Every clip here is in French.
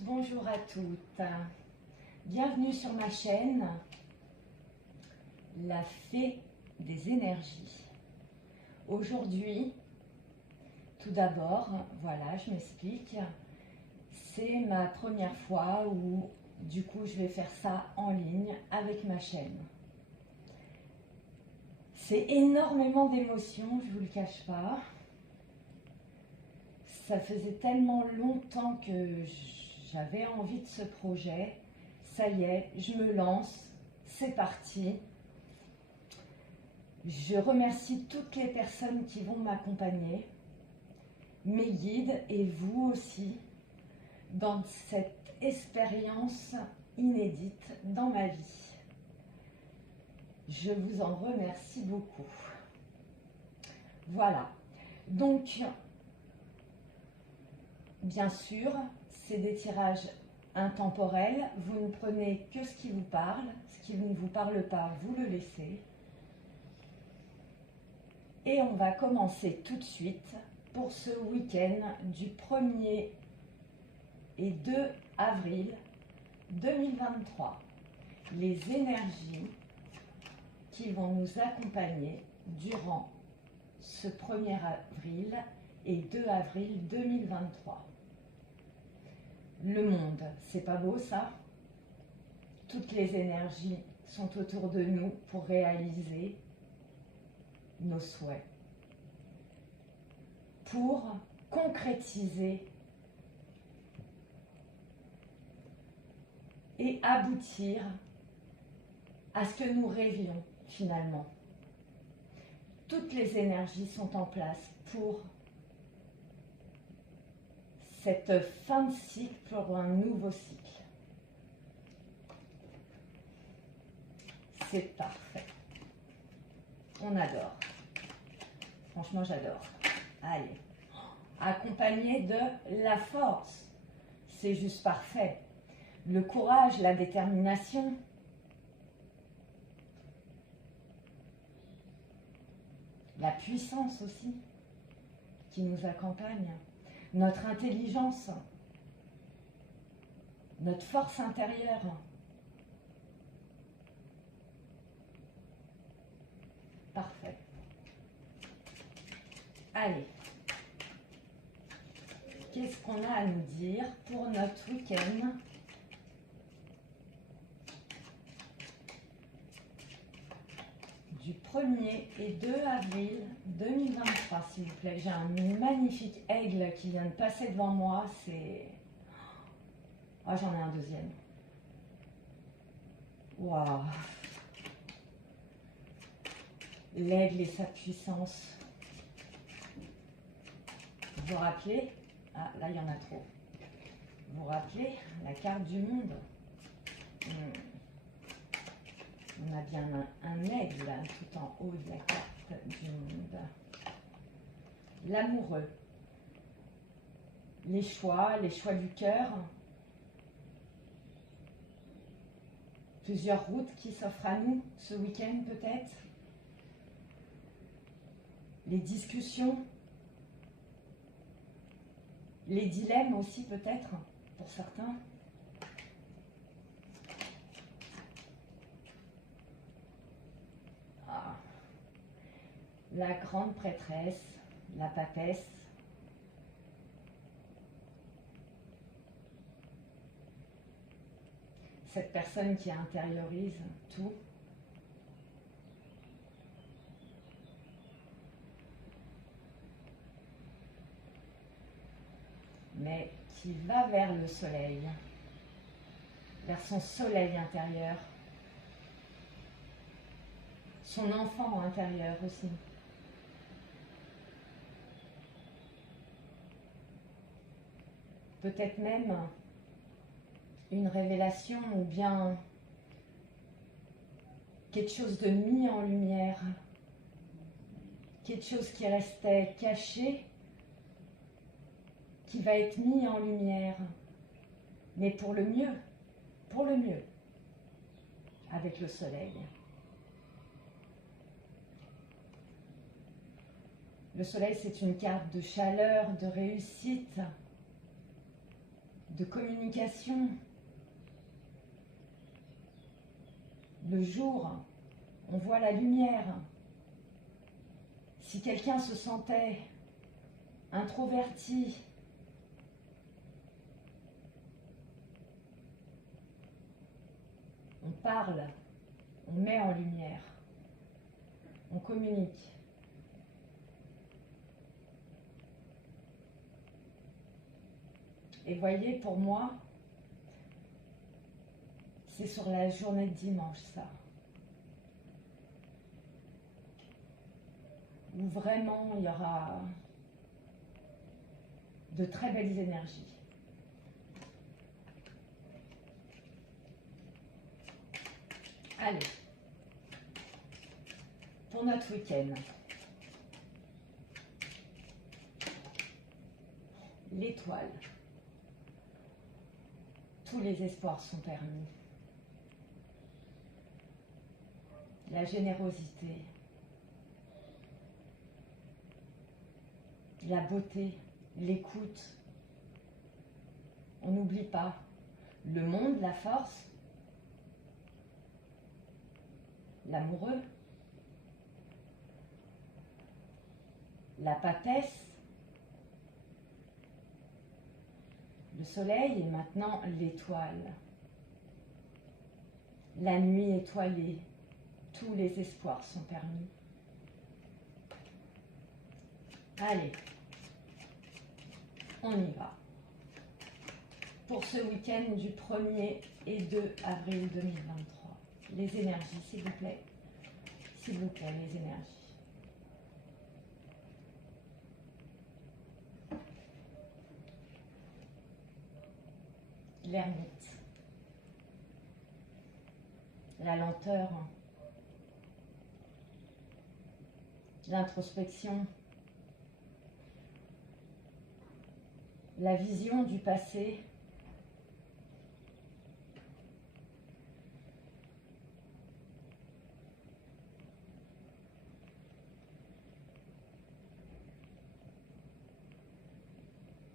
Bonjour à toutes, bienvenue sur ma chaîne, la fée des énergies. Aujourd'hui, tout d'abord, voilà, je m'explique, c'est ma première fois où du coup je vais faire ça en ligne avec ma chaîne. C'est énormément d'émotions, je vous le cache pas. Ça faisait tellement longtemps que j'avais envie de ce projet. Ça y est, je me lance, c'est parti. Je remercie toutes les personnes qui vont m'accompagner, mes guides et vous aussi, dans cette expérience inédite dans ma vie. Je vous en remercie beaucoup. Voilà, donc bien sûr, c'est des tirages intemporels. Vous ne prenez que ce qui vous parle. Ce qui ne vous parle pas, vous le laissez. Et on va commencer tout de suite pour ce week-end du 1er et 2 avril 2023. Les énergies qui vont nous accompagner durant ce 1er avril et 2 avril 2023. Le monde, c'est pas beau ça? Toutes les énergies sont autour de nous pour réaliser nos souhaits, pour concrétiser et aboutir à ce que nous rêvions finalement. Toutes les énergies sont en place pour cette fin de cycle, pour un nouveau cycle. C'est parfait. On adore. Franchement, j'adore. Allez. Accompagné de la force. C'est juste parfait. Le courage, la détermination. La puissance aussi qui nous accompagne. Notre intelligence. Notre force intérieure. Parfait. Allez. Qu'est-ce qu'on a à nous dire pour notre week-end ? Du 1er et 2 avril 2023, s'il vous plaît. J'ai un magnifique aigle qui vient de passer devant moi. C'est... Oh, j'en ai un deuxième. Waouh! L'aigle et sa puissance. Vous vous rappelez? Ah, là, il y en a trop. Vous vous rappelez la carte du monde? On a bien un aigle là, tout en haut de la carte du monde. L'amoureux. Les choix du cœur. Plusieurs routes qui s'offrent à nous ce week-end peut-être. Les discussions. Les dilemmes aussi peut-être pour certains. La grande prêtresse, la papesse. Cette personne qui intériorise tout. Mais qui va vers le soleil, vers son soleil intérieur, son enfant intérieur aussi. Peut-être même une révélation ou bien quelque chose de mis en lumière, quelque chose qui restait caché, qui va être mis en lumière, mais pour le mieux, avec le soleil. Le soleil, c'est une carte de chaleur, de réussite, de communication. Le jour, on voit la lumière. Si quelqu'un se sentait introverti, on parle, on met en lumière, on communique. Et voyez, pour moi, c'est sur la journée de dimanche, ça. Où vraiment il y aura de très belles énergies. Allez, pour notre week-end, l'étoile. Tous les espoirs sont permis. La générosité, la beauté, l'écoute. On n'oublie pas le monde, la force, l'amoureux, la papesse, le soleil et maintenant l'étoile. La nuit étoilée, tous les espoirs sont permis. Allez, on y va. Pour ce week-end du 1er et 2 avril 2023. Les énergies, s'il vous plaît. S'il vous plaît, les énergies. L'ermite. La lenteur. L'introspection. La vision du passé.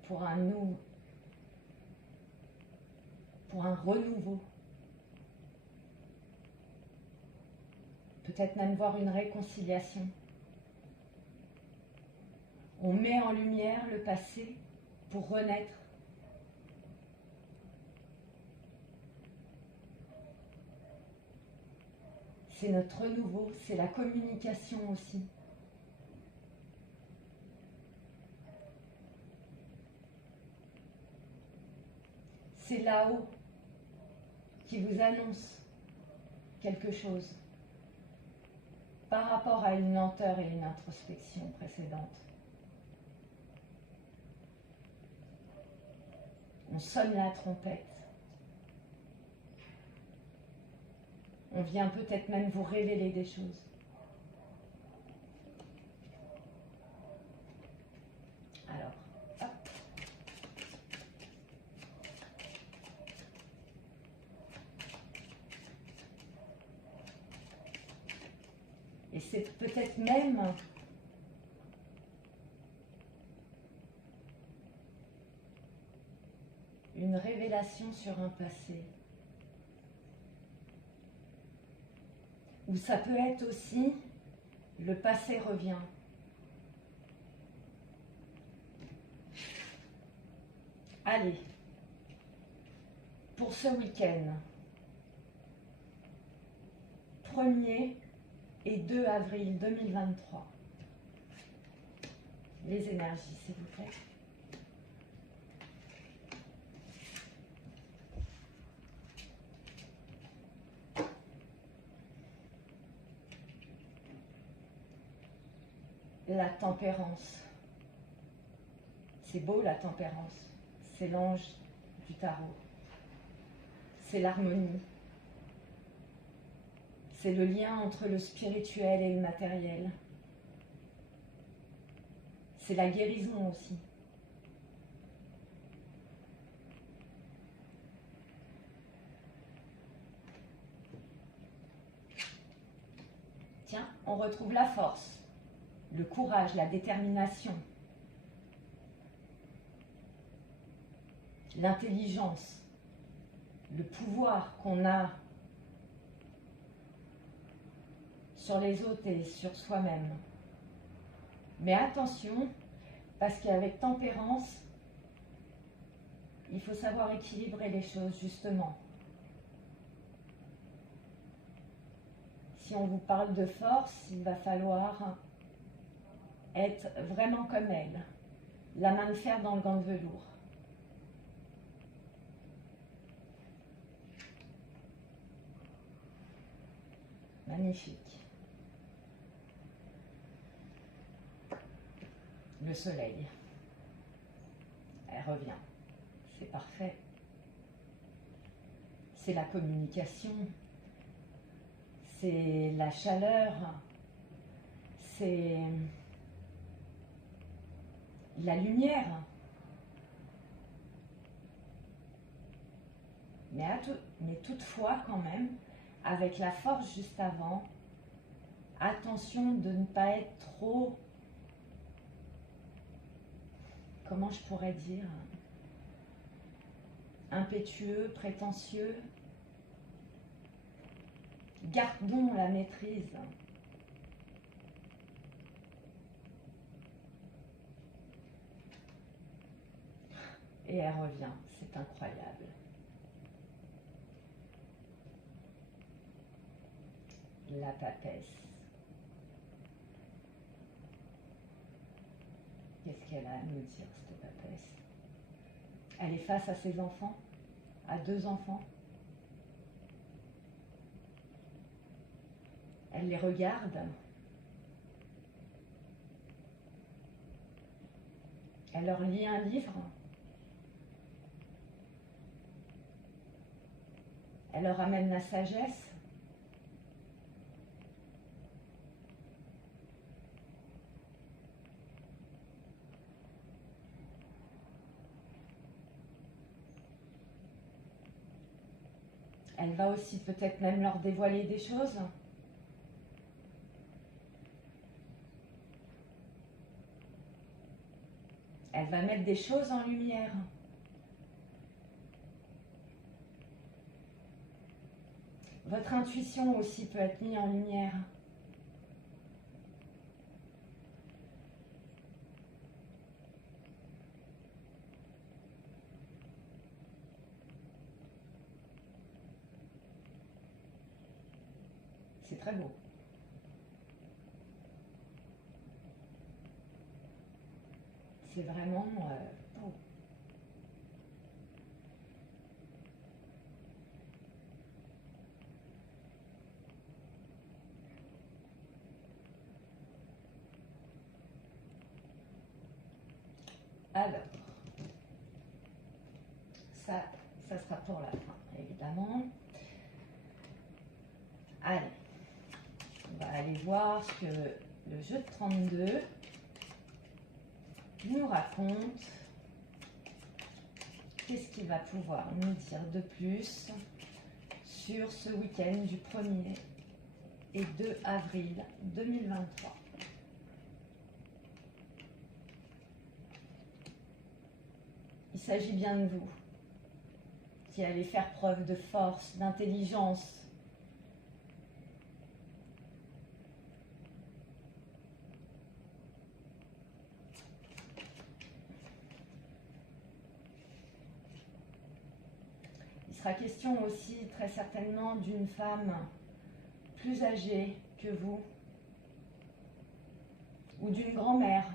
Pour un renouveau. Peut-être même voir une réconciliation. On met en lumière le passé pour renaître. C'est notre renouveau, c'est la communication aussi. C'est là-haut qui vous annonce quelque chose par rapport à une lenteur et une introspection précédente. On sonne la trompette. On vient peut-être même vous révéler des choses. Alors, hop. Et c'est peut-être même une révélation sur un passé. Ou ça peut être aussi le passé revient. Allez, pour ce week-end, 1er et 2 avril 2023, les énergies, s'il vous plaît. La tempérance. C'est beau la tempérance. C'est l'ange du tarot. C'est l'harmonie. C'est le lien entre le spirituel et le matériel. C'est la guérison aussi. Tiens, on retrouve la force. le courage, la détermination, l'intelligence, le pouvoir qu'on a sur les autres et sur soi-même. Mais attention, parce qu'avec tempérance, il faut savoir équilibrer les choses, justement. Si on vous parle de force, il va falloir être vraiment comme elle, la main de fer dans le gant de velours. Magnifique. Le soleil. Elle revient. C'est parfait. C'est la communication. C'est la chaleur. C'est la lumière. Mais toutefois, quand même, avec la force juste avant, attention de ne pas être trop, comment je pourrais dire, impétueux, prétentieux. Gardons la maîtrise. Et elle revient, c'est incroyable. La papesse. Qu'est-ce qu'elle a à nous dire, cette papesse? Elle est face à ses enfants, à 2 enfants. Elle les regarde. Elle leur lit un livre. Elle leur amène la sagesse. Elle va aussi peut-être même leur dévoiler des choses. Elle va mettre des choses en lumière. Votre intuition aussi peut être mise en lumière. C'est très beau. C'est vraiment beau. Alors, ça sera pour la fin, évidemment. Allez, on va aller voir ce que le jeu de 32 nous raconte. Qu'est-ce qu'il va pouvoir nous dire de plus sur ce week-end du 1er et 2 avril 2023. Il s'agit bien de vous, qui allez faire preuve de force, d'intelligence. Il sera question aussi très certainement d'une femme plus âgée que vous, ou d'une grand-mère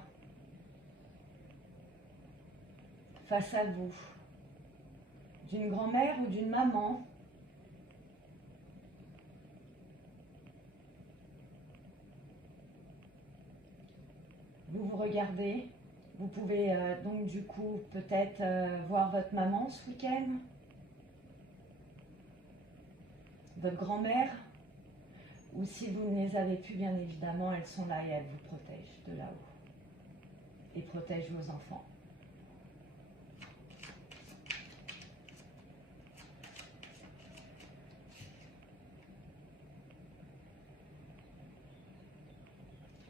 face à vous, d'une grand-mère ou d'une maman. Vous vous regardez, vous pouvez donc du coup peut-être voir votre maman ce week-end, votre grand-mère, ou si vous ne les avez plus, bien évidemment, elles sont là et elles vous protègent de là-haut et protègent vos enfants.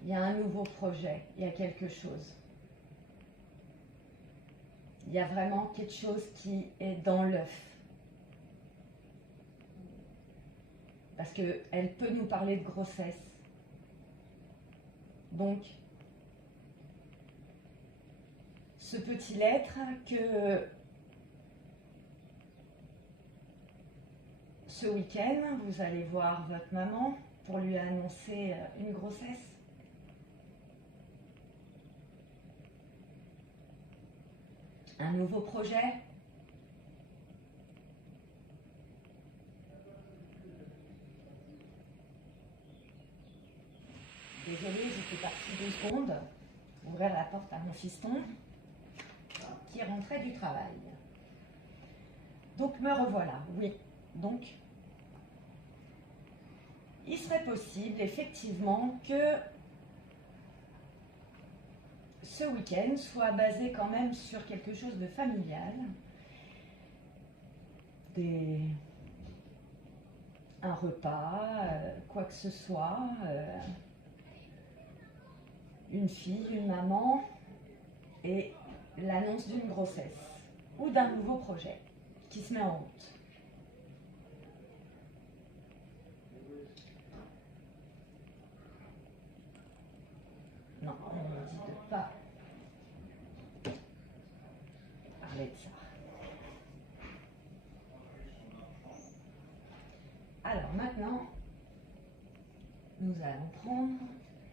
Il y a un nouveau projet, il y a quelque chose. Il y a vraiment quelque chose qui est dans l'œuf. Parce qu'elle peut nous parler de grossesse. Donc, ce peut-il être que ce week-end, vous allez voir votre maman pour lui annoncer une grossesse? Un nouveau projet? Désolée, j'étais partie 2 secondes. Ouvrir la porte à mon fiston qui rentrait du travail. Donc me revoilà, oui. Donc, il serait possible effectivement que ce week-end soit basé quand même sur quelque chose de familial. Un repas, quoi que ce soit, une fille, une maman, et l'annonce d'une grossesse ou d'un nouveau projet qui se met en route. Non, on me dit de ne pas parler de ça. Alors maintenant, nous allons prendre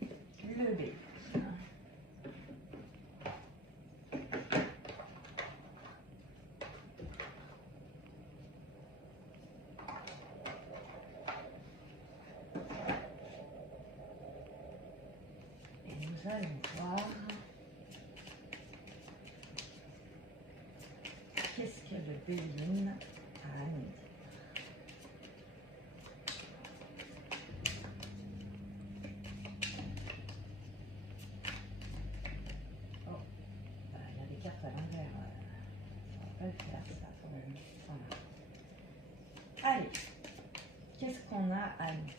le bébé. Et nous allons voir qu'est-ce que le Béline a à nous dire. À l'envers, ça va pas le faire ça quand même. Voilà. Allez, qu'est-ce qu'on a à nous dire?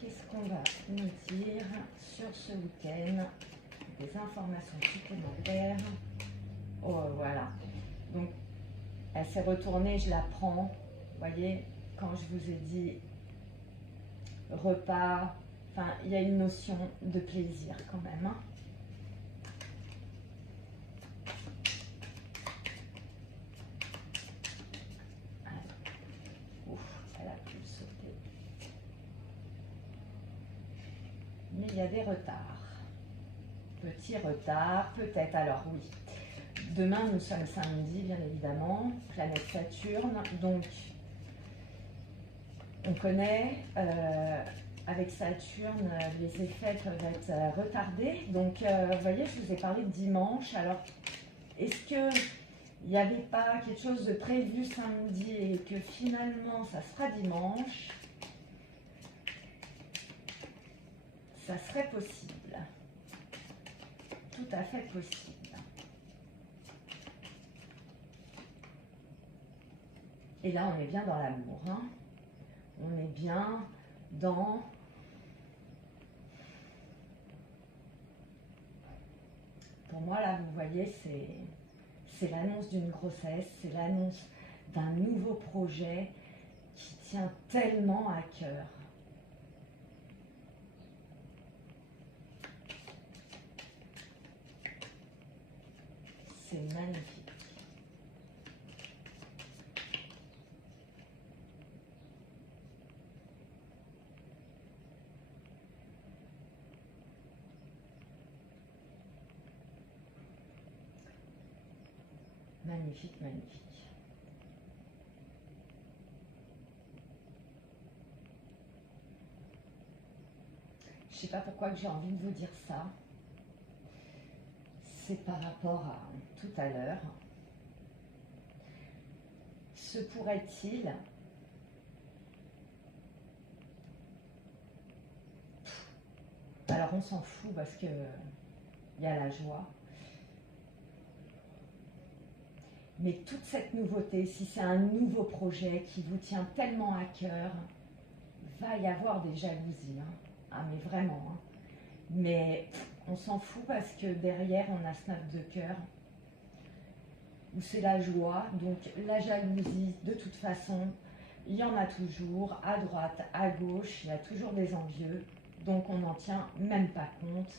Qu'est-ce qu'on va nous dire sur ce week-end? Des informations supplémentaires. Oh voilà. Donc elle s'est retournée, je la prends. Vous voyez, quand je vous ai dit repas, enfin, il y a une notion de plaisir quand même. Hein. Ouf, elle a pu sauter. Mais il y a des retards. Petit retard, peut-être. Alors oui, demain nous sommes samedi, bien évidemment, planète Saturne, donc on connaît, avec Saturne, les effets peuvent être retardés. Donc, vous voyez, je vous ai parlé de dimanche. Alors, est-ce qu'il n'y avait pas quelque chose de prévu samedi et que finalement, ça sera dimanche? Ça serait possible. Tout à fait possible. Et là, on est bien dans l'amour, hein. On est bien dans pour moi là vous voyez c'est l'annonce d'une grossesse, c'est l'annonce d'un nouveau projet qui tient tellement à cœur. C'est magnifique. Magnifique, magnifique. Je ne sais pas pourquoi j'ai envie de vous dire ça. C'est par rapport à tout à l'heure. Se pourrait-il alors on s'en fout parce que il y a la joie. Mais toute cette nouveauté, si c'est un nouveau projet qui vous tient tellement à cœur, va y avoir des jalousies. Hein. Ah mais vraiment. Hein. Mais on s'en fout parce que derrière, on a ce 9 de cœur où c'est la joie. Donc la jalousie, de toute façon, il y en a toujours, à droite, à gauche, il y a toujours des envieux. Donc on n'en tient même pas compte.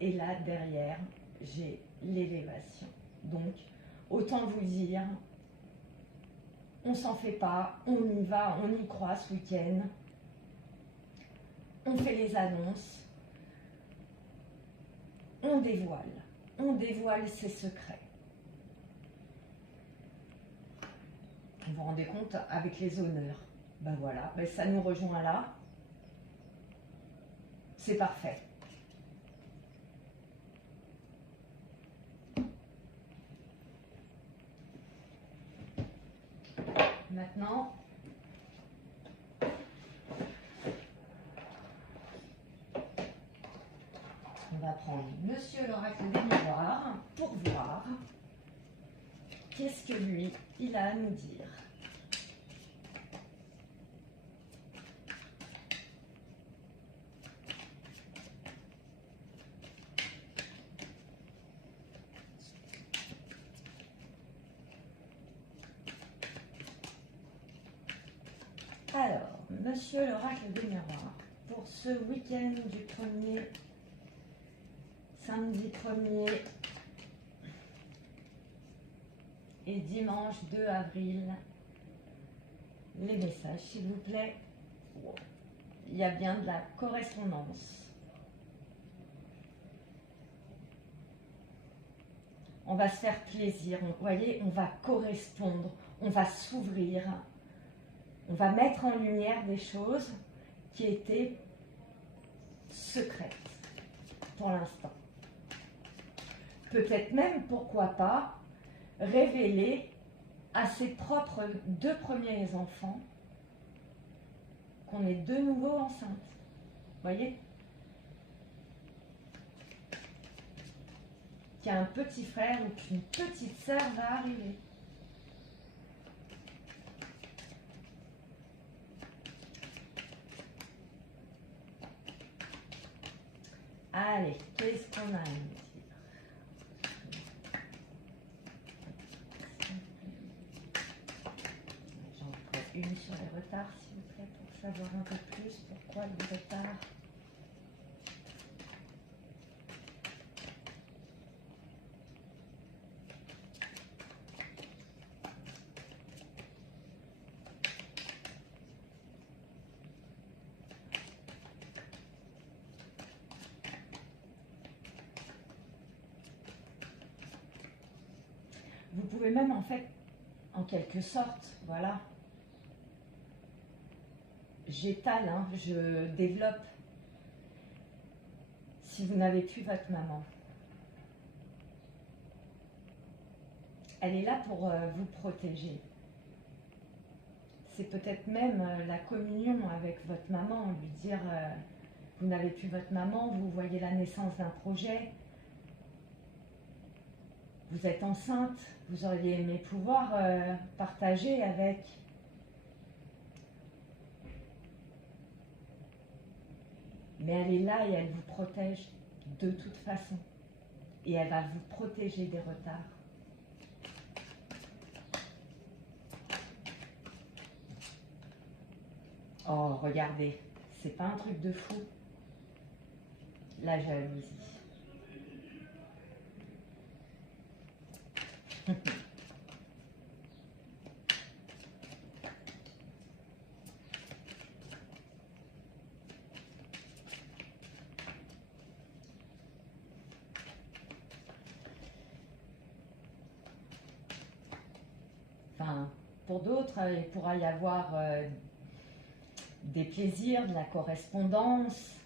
Et là, derrière, j'ai l'élévation. Donc, autant vous dire, on s'en fait pas, on y va, on y croit ce week-end. On fait les annonces. On dévoile ses secrets. Vous vous rendez compte avec les honneurs. Ben voilà, ben ça nous rejoint là. C'est parfait. Maintenant, on va prendre Monsieur l'oracle des miroirs pour voir qu'est-ce que lui, il a à nous dire. Alors, Monsieur l'oracle des miroirs, pour ce week-end du 1er, samedi 1er et dimanche 2 avril, les messages, s'il vous plaît. Il y a bien de la correspondance. On va se faire plaisir, vous voyez, on va correspondre, on va s'ouvrir. On va mettre en lumière des choses qui étaient secrètes pour l'instant. Peut-être même, pourquoi pas, révéler à ses propres 2 premiers enfants qu'on est de nouveau enceinte. Vous voyez? Qu'un petit frère ou qu'une petite sœur va arriver. Allez, qu'est-ce qu'on a à nous dire? J'en ferai une sur les retards, s'il vous plaît, pour savoir un peu plus pourquoi le retard. Vous pouvez même, en fait, en quelque sorte, voilà, j'étale, hein, je développe. Si vous n'avez plus votre maman, elle est là pour vous protéger. C'est peut-être même la communion avec votre maman, lui dire vous n'avez plus votre maman, vous voyez la naissance d'un projet, vous êtes enceinte, vous auriez aimé pouvoir partager avec. Mais elle est là et elle vous protège de toute façon. Et elle va vous protéger des retards. Oh, regardez, c'est pas un truc de fou. La jalousie. Enfin, pour d'autres, il pourra y avoir des plaisirs, de la correspondance,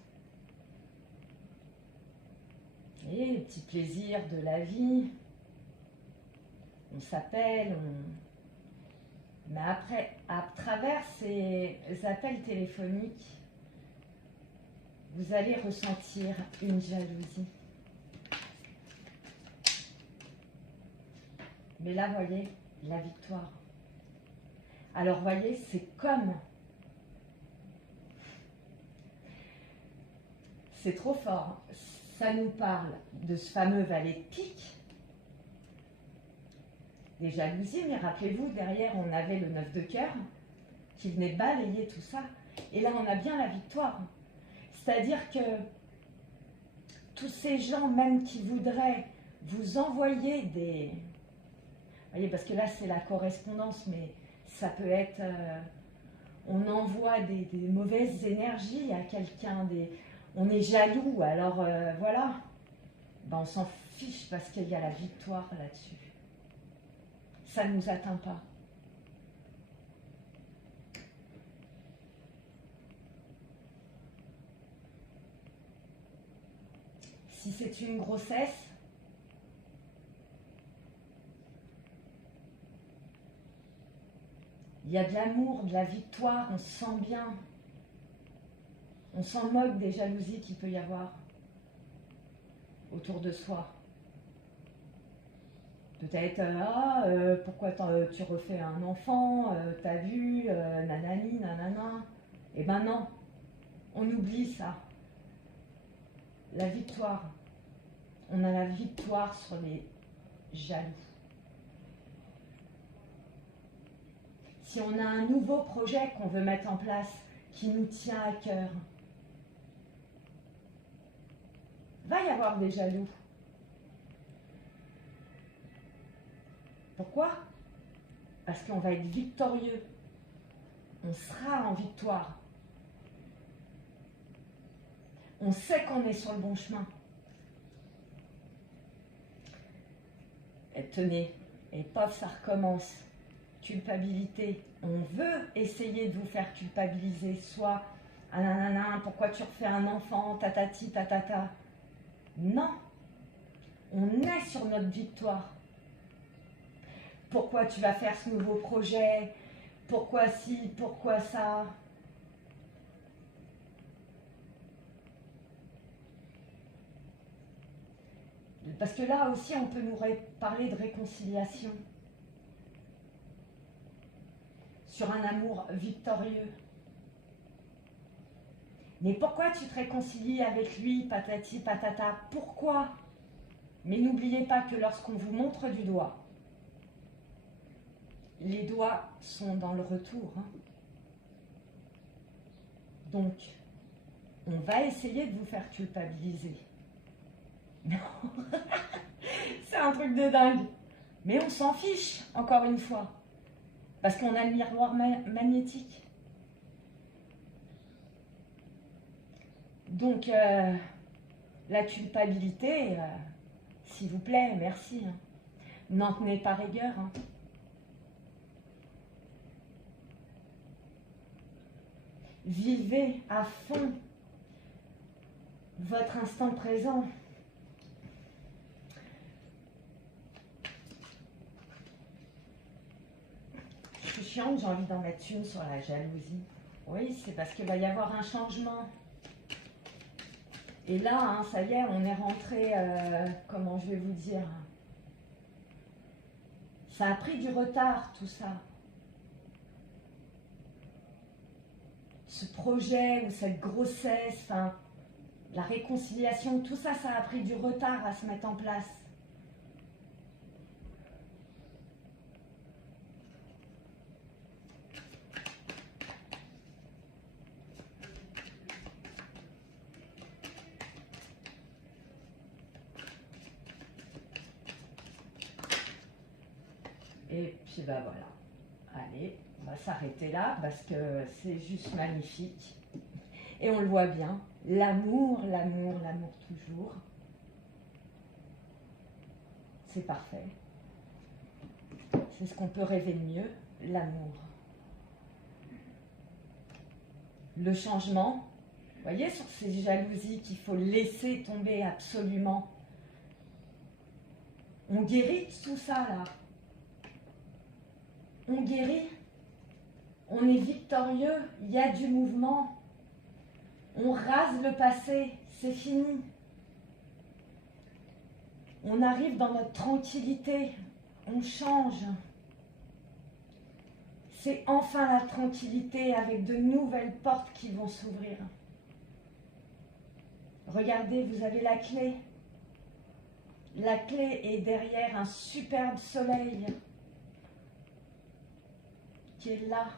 et les petits plaisirs de la vie. On s'appelle, mais après, à travers ces appels téléphoniques, vous allez ressentir une jalousie. Mais là, voyez, la victoire. Alors, voyez, c'est comme... C'est trop fort. Ça nous parle de ce fameux valet de pique, des jalousies, mais rappelez-vous, derrière, on avait le 9 de cœur qui venait balayer tout ça. Et là, on a bien la victoire. C'est-à-dire que tous ces gens, même qui voudraient vous envoyer des... Vous voyez, parce que là, c'est la correspondance, mais ça peut être... on envoie des mauvaises énergies à quelqu'un, on est jaloux, alors voilà. Ben, on s'en fiche parce qu'il y a la victoire là-dessus. Ça ne nous atteint pas. Si c'est une grossesse, il y a de l'amour, de la victoire, on se sent bien. On s'en moque des jalousies qu'il peut y avoir autour de soi. Peut-être, pourquoi tu refais un enfant, t'as vu, nanani, nanana. Eh ben non, on oublie ça. La victoire. On a la victoire sur les jaloux. Si on a un nouveau projet qu'on veut mettre en place, qui nous tient à cœur, va y avoir des jaloux. Pourquoi? Parce qu'on va être victorieux. On sera en victoire. On sait qu'on est sur le bon chemin. Et tenez, et paf, ça recommence. Culpabilité. On veut essayer de vous faire culpabiliser. Soit, ah nanana, pourquoi tu refais un enfant, tatati, tatata. Non. On est sur notre victoire. Pourquoi tu vas faire ce nouveau projet? Pourquoi ci? Pourquoi ça? Parce que là aussi, on peut nous parler de réconciliation. Sur un amour victorieux. Mais pourquoi tu te réconcilies avec lui, patati, patata? Pourquoi? Mais n'oubliez pas que lorsqu'on vous montre du doigt, les doigts sont dans le retour. Hein. Donc, on va essayer de vous faire culpabiliser. Non, c'est un truc de dingue. Mais on s'en fiche, encore une fois. Parce qu'on a le miroir magnétique. Donc, la culpabilité, s'il vous plaît, merci. Hein. N'en tenez pas rigueur. Hein. Vivez à fond votre instant présent. Je suis chiante, j'ai envie d'en mettre une sur la jalousie. Oui, c'est parce qu'il va y avoir un changement. Et là, hein, ça y est, on est rentré, comment je vais vous dire, ça a pris du retard tout ça. Ce projet ou cette grossesse, enfin, la réconciliation, tout ça, ça a pris du retard à se mettre en place. Et puis bah voilà, allez, on va s'arrêter là parce que c'est juste magnifique. Et on le voit bien, l'amour, l'amour, l'amour toujours. C'est parfait. C'est ce qu'on peut rêver de mieux, l'amour. Le changement, vous voyez sur ces jalousies qu'il faut laisser tomber absolument. On guérit tout ça là. On guérit, on est victorieux, il y a du mouvement, on rase le passé, c'est fini. On arrive dans notre tranquillité, on change. C'est enfin la tranquillité avec de nouvelles portes qui vont s'ouvrir. Regardez, vous avez la clé. La clé est derrière un superbe soleil qui est là,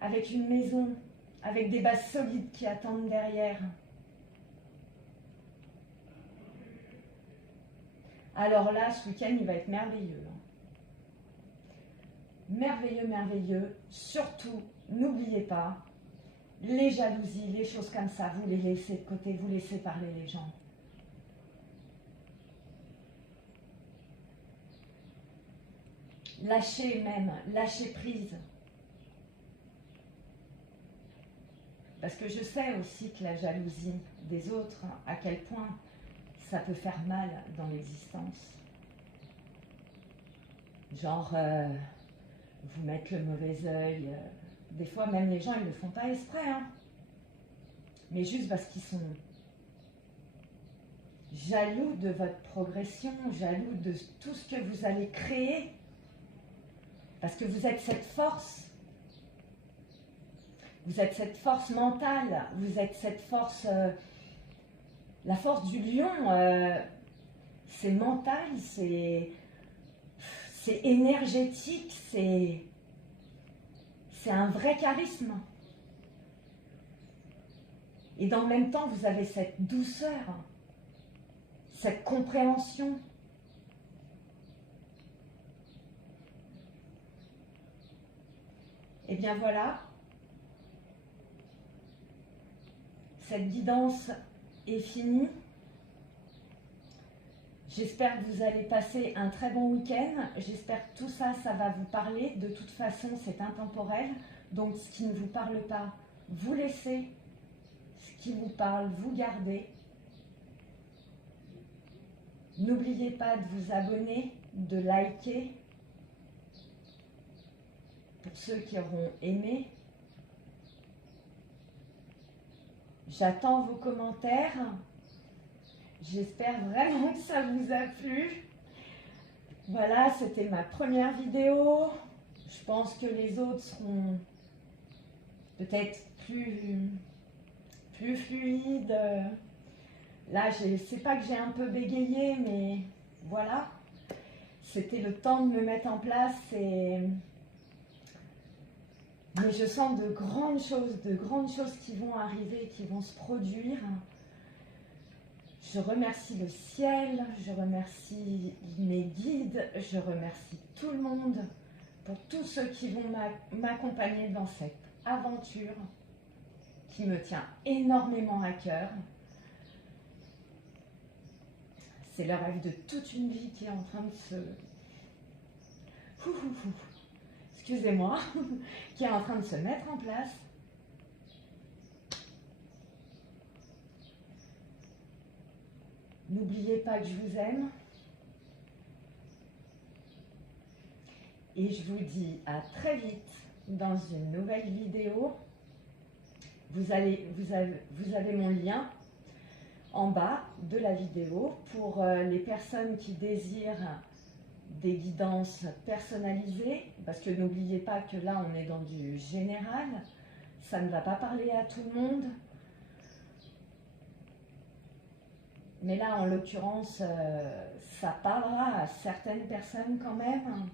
avec une maison, avec des bases solides qui attendent derrière. Alors là, ce week-end, il va être merveilleux. Merveilleux, merveilleux. Surtout, n'oubliez pas, les jalousies, les choses comme ça, vous les laissez de côté, vous laissez parler les gens. Lâchez même, lâchez prise. Parce que je sais aussi que la jalousie des autres, à quel point ça peut faire mal dans l'existence. Genre, vous mettre le mauvais œil. Des fois, même les gens, ils ne le font pas exprès. Hein. Mais juste parce qu'ils sont jaloux de votre progression, jaloux de tout ce que vous allez créer. Parce que vous êtes cette force. Vous êtes cette force mentale. Vous êtes cette force... la force du lion, c'est mental, c'est énergétique, c'est un vrai charisme. Et dans le même temps, vous avez cette douceur, cette compréhension. Et bien voilà, cette guidance est finie. J'espère que vous allez passer un très bon week-end. J'espère que tout ça, ça va vous parler. De toute façon, c'est intemporel. Donc, ce qui ne vous parle pas, vous laissez. Ce qui vous parle, vous gardez. N'oubliez pas de vous abonner, de liker. Pour ceux qui auront aimé. J'attends vos commentaires. J'espère vraiment que ça vous a plu. Voilà, c'était ma première vidéo. Je pense que les autres seront peut-être plus fluides. Là, c'est pas que j'ai un peu bégayé, mais voilà. C'était le temps de me mettre en place mais je sens de grandes choses qui vont arriver, qui vont se produire. Je remercie le ciel, je remercie mes guides, je remercie tout le monde pour tous ceux qui vont m'accompagner dans cette aventure qui me tient énormément à cœur. C'est le rêve de toute une vie qui est en train de se... Excusez-moi, qui est en train de se mettre en place. N'oubliez pas que je vous aime. Et je vous dis à très vite dans une nouvelle vidéo. Vous avez mon lien en bas de la vidéo pour les personnes qui désirent des guidances personnalisées, parce que n'oubliez pas que là on est dans du général, ça ne va pas parler à tout le monde, mais là en l'occurrence ça parlera à certaines personnes quand même.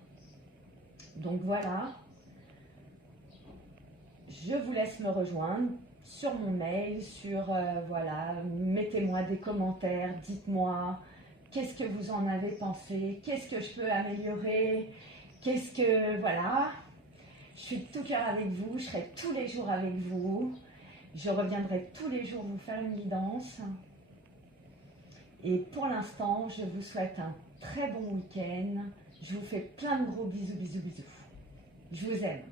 Donc voilà, je vous laisse me rejoindre sur mon mail, voilà, mettez-moi des commentaires, dites-moi qu'est-ce que vous en avez pensé, qu'est-ce que je peux améliorer, voilà. Je suis de tout cœur avec vous, je serai tous les jours avec vous, je reviendrai tous les jours vous faire une guidance. Et pour l'instant, je vous souhaite un très bon week-end, je vous fais plein de gros bisous, bisous, bisous. Je vous aime.